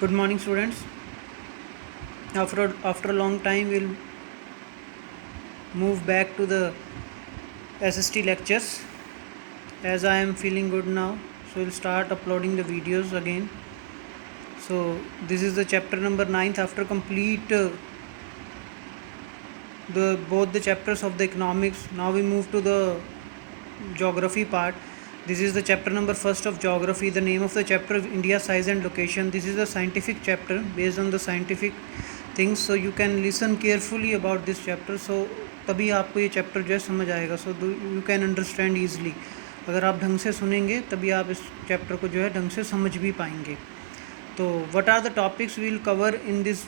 Good morning, students. After a long time, we'll move back to the SST lectures. As I am feeling good now, so we'll start uploading the videos again. So this is the chapter number 9th. After complete the both the chapters of the economics, now we move to the geography part. This is the chapter number first of geography. The name of the chapter is India size and location. This is a scientific chapter based on the scientific things, so you can listen carefully about this chapter. So तभी आपको ये chapter जो है समझ आएगा. So you can understand easily. अगर आप ढंग से सुनेंगे तभी आप इस चैप्टर को जो है ढंग से समझ भी पाएंगे. तो what are the topics we will cover in this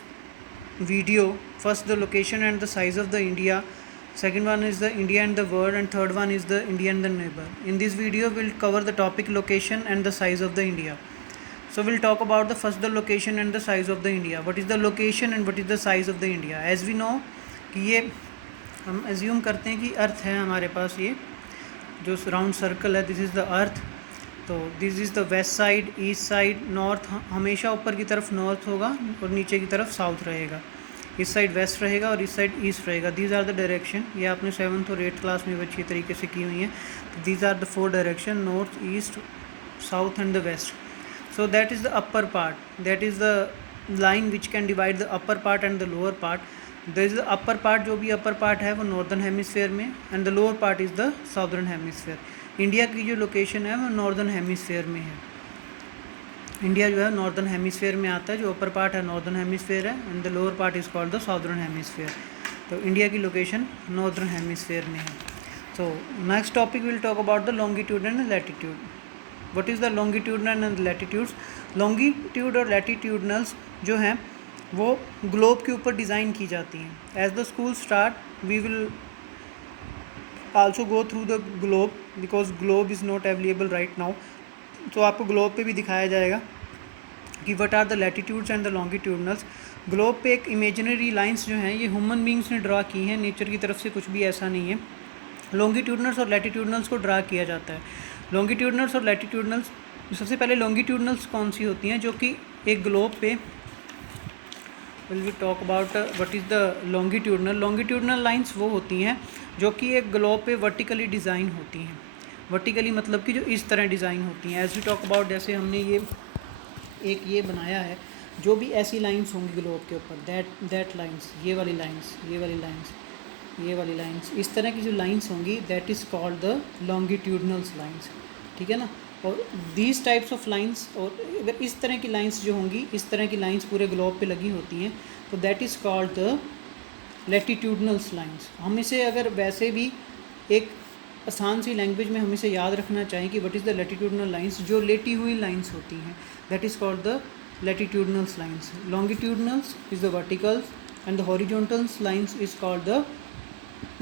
video. First, the location and the size of the India. Second one is the India and the world, and third one is the India and the neighbor. In this video we'll cover the topic location and the size of the India. So we'll talk about the first the location and the size of the India. What is the location and what is the size of the India? As we know कि ये हम assume करते हैं कि अर्थ है हमारे पास, ये जो राउंड सर्कल है, दिस इज़ द अर्थ. तो this is the west side, east side, north. हमेशा ऊपर की तरफ नॉर्थ होगा और नीचे की तरफ साउथ रहेगा. इस साइड वेस्ट रहेगा और इस साइड ईस्ट रहेगा. These are the direction. ये आपने 7th और 8th क्लास में अच्छी तरीके से की हुई हैं. तो these are the 4 direction: north, east, south and the west. So that is the upper part. That is the line which can divide the upper part and the lower part. There is the upper part, जो भी upper part है वो northern hemisphere में, and the lower part is the southern hemisphere. India की जो location है वो northern hemisphere में है. इंडिया जो है नॉर्दर्न हेमिसफेयर में आता है. जो अपर पार्ट है नॉर्दर्न हेमिसफेयर है and the lower part is called the southern hemisphere. तो इंडिया की लोकेशन नॉर्दर्न हेमिसफेयर में है. तो next topic will talk about the longitude and latitude. What is the longitudinal and latitudes? Longitude और लैटिट्यूडनल्स जो हैं वो ग्लोब के ऊपर डिज़ाइन की जाती हैं. As the school start we will also go through the globe because globe is not available right now. तो आपको ग्लोब पे भी दिखाया जाएगा कि what are the latitudes and the longitudinals. Globe पे एक इमेजिनरी लाइंस जो हैं ये ह्यूमन बींग्स ने ड्रा की हैं. नेचर की तरफ से कुछ भी ऐसा नहीं है. लॉन्गिट्यूडनल्स और लैटिट्यूडनल्स को ड्रा किया जाता है. लॉन्गिट्यूडनल्स और लैटिट्यूडनल्स, सबसे पहले लॉन्गिट्यूडनल्स कौन सी होती हैं? जो कि एक ग्लोब पे will we talk about what is the longitudinal. Longitudinal lines वो होती हैं जो कि एक ग्लोब पे वर्टिकली डिज़ाइन होती हैं. वर्टिकली मतलब कि जो इस तरह डिज़ाइन होती हैं. एज वी टॉक अबाउट, जैसे हमने ये बनाया है, जो भी ऐसी लाइंस होंगी ग्लोब के ऊपर, दैट लाइंस, ये वाली लाइंस, ये वाली लाइंस, ये वाली लाइंस, इस तरह की जो लाइंस होंगी that is called the longitudinals lines. ठीक है ना. और दीज टाइप्स ऑफ लाइंस, और अगर इस तरह की लाइंस जो होंगी, इस तरह की लाइंस पूरे ग्लोब पे लगी होती हैं, तो that is called the latitudinals lines. हम इसे अगर वैसे भी एक आसान सी लैंग्वेज में हम इसे याद रखना चाहें कि what is the latitudinal lines, जो लेटी हुई लाइंस होती हैं, that is called the latitudinals lines. Longitudinals is the verticals and the horizontals lines is called the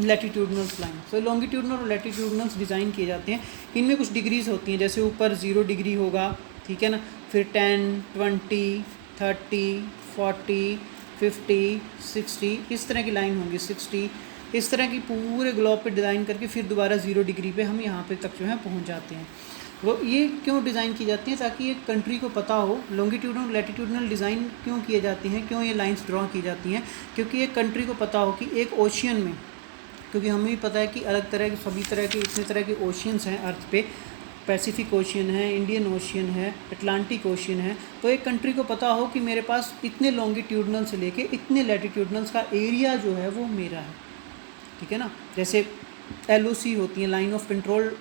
latitudinals line. तो लॉन्गिट्यूडनल और लैटिट्यूडनल्स डिज़ाइन किए जाते हैं. इनमें कुछ डिग्रीज होती हैं. जैसे ऊपर 0 डिग्री होगा, ठीक है ना, फिर 10, 20, 30, 40, 50, 60, इस तरह की लाइन होंगी, 60, इस तरह की पूरे ग्लोब पे डिज़ाइन करके फिर दोबारा 0 डिग्री पे हम यहाँ पे तक जो है पहुँच जाते हैं. वो ये क्यों डिज़ाइन की जाती हैं? ताकि एक कंट्री को पता हो लॉन्गिट्यूडनल लैटिट्यूडनल डिज़ाइन क्यों किए जाती हैं, क्यों ये लाइंस ड्रॉ की जाती हैं. क्योंकि एक कंट्री को पता हो कि एक ओशियन में, क्योंकि हमें भी पता है कि अलग तरह के, सभी तरह के, इतने तरह के ओशियंस हैं अर्थ पे. पैसिफिक ओशियन है, इंडियन ओशियन है, अटलांटिक ओशियन है. तो एक कंट्री को पता हो कि मेरे पास इतने लॉन्गिट्यूडनल से लेके इतने लैटिट्यूडनल्स का एरिया जो है वो मेरा है. ठीक है ना. जैसे LOC होती हैं, लाइन ऑफ कंट्रोल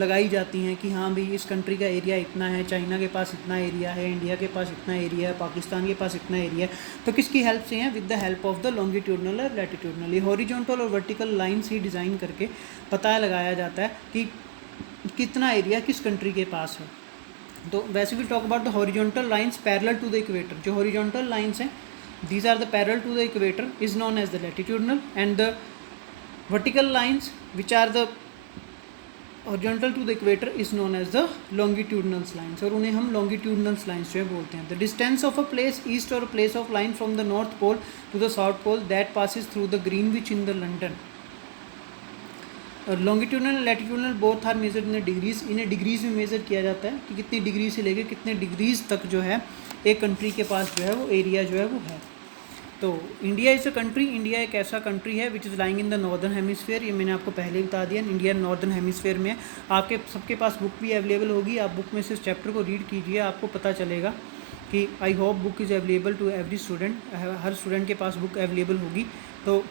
लगाई जाती हैं कि हाँ भाई इस कंट्री का एरिया इतना है, चाइना के पास इतना एरिया है, इंडिया के पास इतना एरिया है, पाकिस्तान के पास इतना एरिया है. तो किसकी हेल्प से हैं? With the help of the longitudinal और लैटिट्यूडनल. ये हॉरिजॉन्टल और वर्टिकल लाइंस ही डिज़ाइन करके पता लगाया जाता है कि कितना एरिया किस कंट्री के पास है. तो वैसे भी talk about the horizontal lines parallel to the equator. जो हॉरिजॉन्टल लाइंस हैं, these are the parallel to the equator, is known as the latitudinal. And the vertical lines which are the horizontal to the equator is known as the longitudinals lines. और उन्हें हम longitudinals lines जो है बोलते हैं. The distance of a place east और place of line from the north pole to the south pole that passes through the Greenwich in the London. Longitudinal latitudinal both are measured in degrees, इन्हें degrees में measure किया जाता है कि कितनी degree से लेकर कितने डिग्रीज तक जो है एक कंट्री के पास जो है वो एरिया जो है वो है। तो India is a country, India एक ऐसा कंट्री है which is lying in the northern hemisphere, ये मैंने आपको पहले ही बता दिया, इंडिया नॉर्दर्न हेमिस्फीयर में है। आपके सबके पास बुक भी अवेलेबल होगी, आप बुक में से इस चैप्टर को रीड कीजिए, आपको पता चलेगा कि I hope book is available to every student, हर स्टूडेंट के पास बुक अवेलेबल होगी। तो